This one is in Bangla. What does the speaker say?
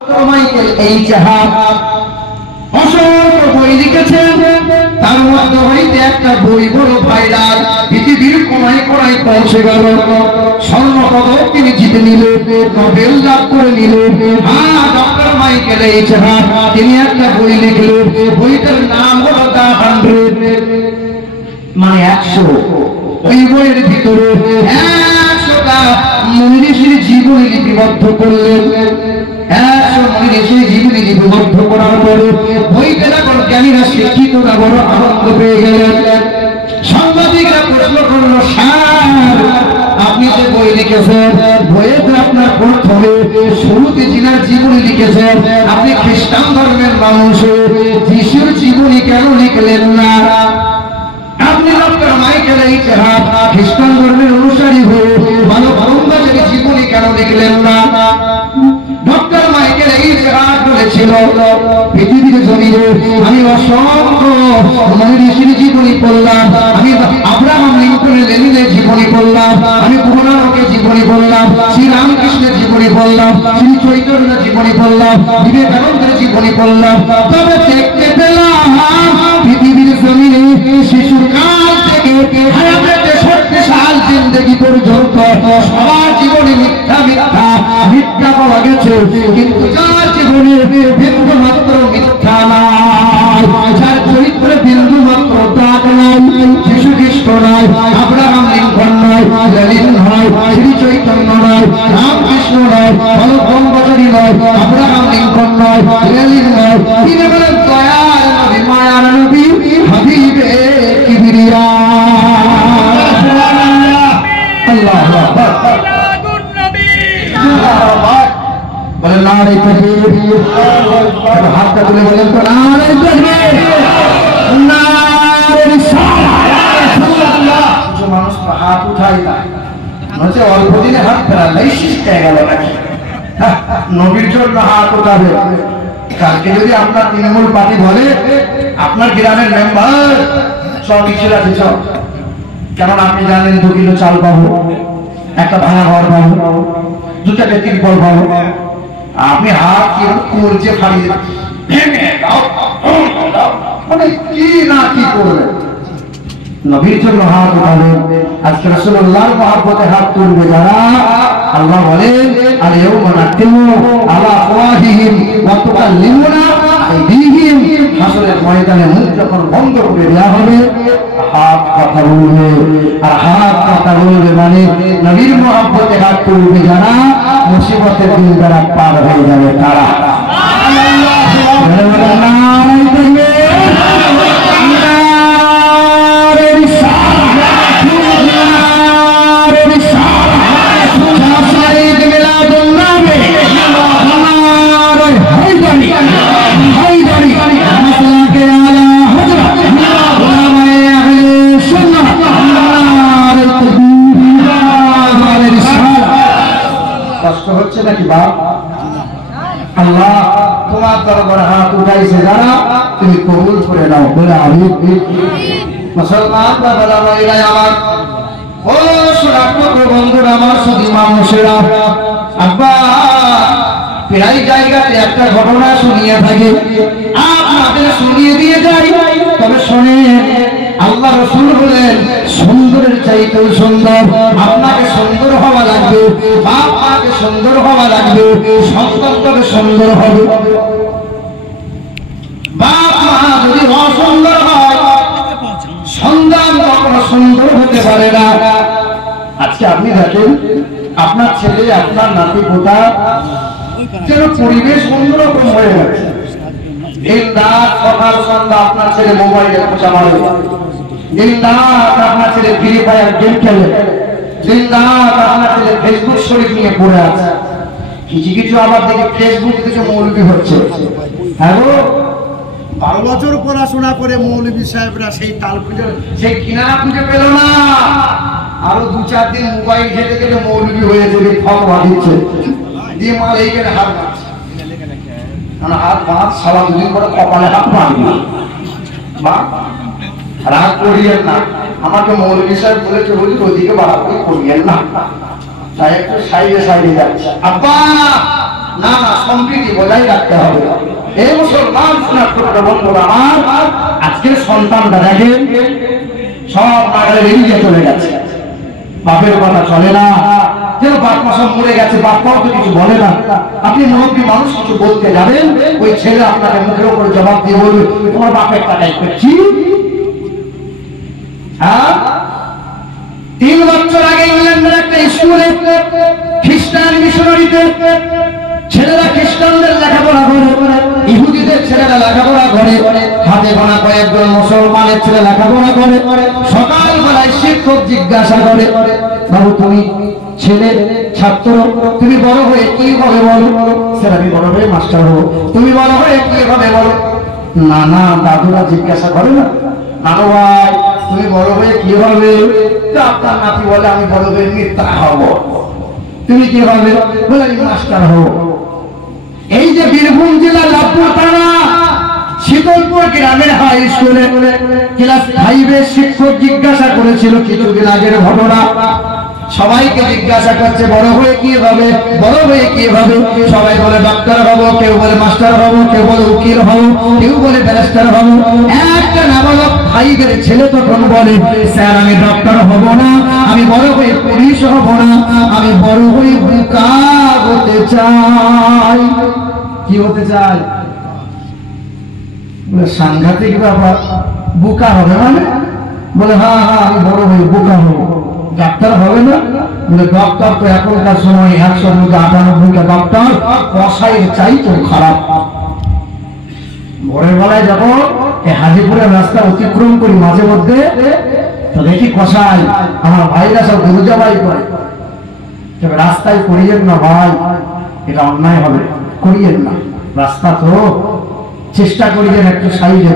মাইকেল এইচ হার্ট অসংখ্য বই লিখেছেন। তার মধ্যে হইতে একটা বই বড় ভাইরাল, পৃথিবীর কোনায় কোনায় পৌঁছে গেল, স্বর্ণপদক তিনি জিতে নিলেন, নোবেল লাভ করে নিলেন। ডক্টর মাইকেল এইচ হার্ট তিনি একটা বই লিখলেন, বইটার নাম হলো দ্য 100, মানে 100। ওই বইয়ের ভিতরে 100টা মনীষীর জীবনী লিপিবদ্ধ করলেন। 100 মনীষীর জীবনী লিপিবদ্ধ করার পরে বইটা যখন জ্ঞানীরা শিক্ষিতরা বড় আনন্দ পেয়ে গেলেন। সাংবাদিকরা প্রশ্ন করলো, স্যার আপনি যে বই লিখেছেন, বইয়ে তো আপনার প্রথমে শুরুতে যিনার জীবনী লিখেছেন, আপনি খ্রিস্টান ধর্মের মানুষ, যিশুর জীবনী কেন লিখলেন না? আপনি ডক্টর মাইকেল এইচ হার্ট খ্রিস্টান ধর্মের অনুসারী হয়ে ভালো ভালোবাসার জীবনী কেন লিখলেন না? ডক্টর মাইকেল এইচ হার্ট বলেছিল, পৃথিবীর জমিনে আমি অসংখ্য মনীষীর জীবনী পড়লাম, আমি আব্রাহাম লিঙ্কনের লেনিনের জীবনী পড়লাম, আমি গুরু নানকের জীবনী পড়লাম, শ্রী রামকৃষ্ণের জীবনী পড়লাম, শ্রী চৈতন্যের জীবনী পড়লাম, বিবেকানন্দের জীবনী পড়লাম, তবে দেখতে পেলাম পৃথিবীর জমিনে শিশুর কাল থেকে হায়াতের 63 সাল জিন্দেগি পর্যন্ত সবার জীবনে মিথ্যা মিথ্যা মিথ্যা পাওয়া গেছে, কিন্তু যার জীবনে বিন্দু মাত্র মিথ্যা নাই, যার চরিত্রে বিন্দু মাত্র দাগ নাই, শিশু খ্রিস্ট নয়, আব্রাহাম লিঙ্কন নয়, লেনিন নয়, শ্রী চৈতন্য নয়, রামকৃষ্ণ নয়, বঙ্গবন্ধু নয়, আব্রাহাম লিঙ্কন নয়, লেনিন নয়, তিনি বলেন দয়ার নবী, মায়ার নবী, হাবিবে কিবরিয়া। আল্লাহু আকবার। বলেন নারে তাকবীর। হাতটা তুলে বলেন তো নারে তাকবীর, নারে রিসালাত। কিছু মানুষ তো হাত উঠায় না, মনে অল্প দিনে হাত প্যারালাইসিস হয়ে গেল নাকি, নবীর জন্য হাত উঠাবে। কালকে যদি আপনার তৃণমূল পার্টি বলে আপনার গ্রামের মেম্বার সব কিছু আছে সব, কেমন আপনি জানেন 2 কিলো চাল পাবো, একটা ভাঙা ঘর পাবো, 2টা তিরপল পাবো, আপনি হাত করছে ফাড়িয়ে ভেঙে দাও, মানে কি না কি করবেন? নবীর জন্য হাত উঠাবে। আজকে রাসূলুল্লাহর মহব্বতে হাত তুলবে যারা, আল্লাহ বলেন আল-ইয়াওমা নাখতিমু আলা আফওয়াহিহিম ওয়া তুকাল্লিমুনা আইদিহিম। হাসরের ময়দানে মুখ যখন বন্ধ করে দেওয়া হবে, হাত কথা বলবে। আর হাত কথা বলবে মানে নবীর মহব্বতে হাত তুলবে যারা, মুসিবতের দিন যারা পার হয়ে যাবে তারা। কষ্ট হচ্ছে নাকি বাপ? আল্লাহ তোমার দরবারে হাত উঠাইছে যারা, তুমি কবুল করে নাও, বলে আমিন। মুসলমান বাবারা ভাইরা আমার, ও সোনার বন্ধুরা আমার, শুধু মানুষেরা, আব্বা প্রায় জায়গাতে একটা ঘটনা শুনিয়ে থাকে, আপনাদের শুনিয়ে দিয়ে যাই। তবে শোনেন, আল্লাহ রাসূল বলেন সুন্দরের চাইতেও সুন্দর, আপনাকে সুন্দর হওয়া লাগবে, বাপ মাকে সুন্দর হওয়া লাগবে, সন্তান তবে সুন্দর হবে। বাপ মা যদি অসুন্দর হয়, সন্তান কখনো সুন্দর হতে পারে না। আজকে আপনি দেখেন আপনার ছেলে, আপনার নাতি পোতা যেন পরিবেশ অন্যরকম হয়ে গেছে। এই রাত সকাল সন্ধ্যা আপনার ছেলে মোবাইলে খোঁচা মারে, দিন রাত আপনার ছেলে ফ্রি ফায়ার গেম খেলে, দিন রাত আপনার ছেলে ফেসবুক শরীফ নিয়ে পড়ে আছে। কিছু কিছু আবার দেখে ফেসবুক থেকে মৌলবি হচ্ছে। হ্যাঁ, 12 বছর পড়াশোনা করে মৌলবি সাহেবরা সেই তাল খুঁজে, সেই কিনারা খুঁজে পেল না, আরো 2-4 দিন মোবাইল ঘেটে ঘেটে মৌলবি হয়েছে, ফতোয়া দিচ্ছে, দিয়ে মাল এইখানে হাত মারছে। হাত মার সারা 2 দিন পরে কপালে হাত মারবি না, রাগ করিয়েন না। আমাকে মৌলবি সাহেব বলেছে, বলি ওদিকে বাড়াবাড়ি করিয়েন না, তাই একটু সাইডে সাইডে যাচ্ছে। আব্বা না না, সম্প্রীতি বজায় রাখতে হবে। এই মুসলমান বন্ধুরা আমার, আজকের সন্তানটা দেখেন সব মাঠে বেরিয়ে চলে গেছে, বাপের কথা চলে না, যেন বাপ মা সব মরে গেছে, বাপ মাও তো কিছু বলে না। আপনি মুরব্বী মানুষ কিছু বলতে যাবেন, ওই ছেলে আপনাকে মুখের উপরে জবাব দিয়ে বলবে তোমার বাপের টাকাই করছি। হ্যাঁ, 3 বছর আগে ইংল্যান্ডের একটা স্কুলে খ্রিস্টান মিশনারিতে ছেলেরা খ্রিস্টানদের লেখাপড়া করে, ইহুদিদের ছেলেরা লেখাপড়া করে, হাতে গোনা কয়েকজন মুসলমানের ছেলে লেখাপড়া করে। সকালবেলায় শিক্ষক জিজ্ঞাসা করে, বাবু তুমি ছেলে ছাত্র, তুমি বড় হয়ে কি হবে বলো? স্যার আমি বড় হয়ে মাস্টার হবো। তুমি বড় হয়ে কি হবে বলো? না না, দাদুরা জিজ্ঞাসা করে না, নানু ভাই তুমি বড় হয়ে কি হবে? আপনার নাতি বলে আমি বড় হয়ে নেতা হব। তুমি কি হবে? বলে আমি মাস্টার হব। এই যে বীরভূম জেলা লাভপুর থানা শীতলপুর গ্রামের হাই স্কুলে ক্লাস 5 শিক্ষক জিজ্ঞাসা করেছিল কিছুদিন আগের ঘটনা। সবাইকে জিজ্ঞাসা করছে বড় হয়ে কি হবে, বড় হয়ে কি হবে? সবাই বলে ডাক্তার হব, কেউ বলে মাস্টার হব, কেউ বলে উকিল হব, কেউ বলে ব্যারিস্টার হব। একটা নাবালক 5 ছেলে তখন বলে, স্যার আমি ডক্টর হব না, আমি বড় হয়ে পুলিশ হব না, আমি বড় হয়ে বুকা হতে চাই। কি হতে চাই? বলে সাংঘাতিক ব্যাপার, বুকা হবে মানে? বলে হ্যাঁ হ্যাঁ আমি বড় হয়ে বুকা হব। ডাক্তার হবে না? বলে ডক্টর তো এখনকার সময় 198টা ডক্টর কসাইয়ের চাইতে খারাপ। ভোরের বেলায় যখন হাজিপুরের রাস্তা অতিক্রম করি মাঝে মধ্যে, তো দেখি কসাই আমার ভাইরা সব গরু জবাই করে। তবে রাস্তায় করিয়েন না ভাই, এটা অন্যায় হবে, করিয়েন না। রাস্তা তো চেষ্টা করিয়েন একটু সাইডে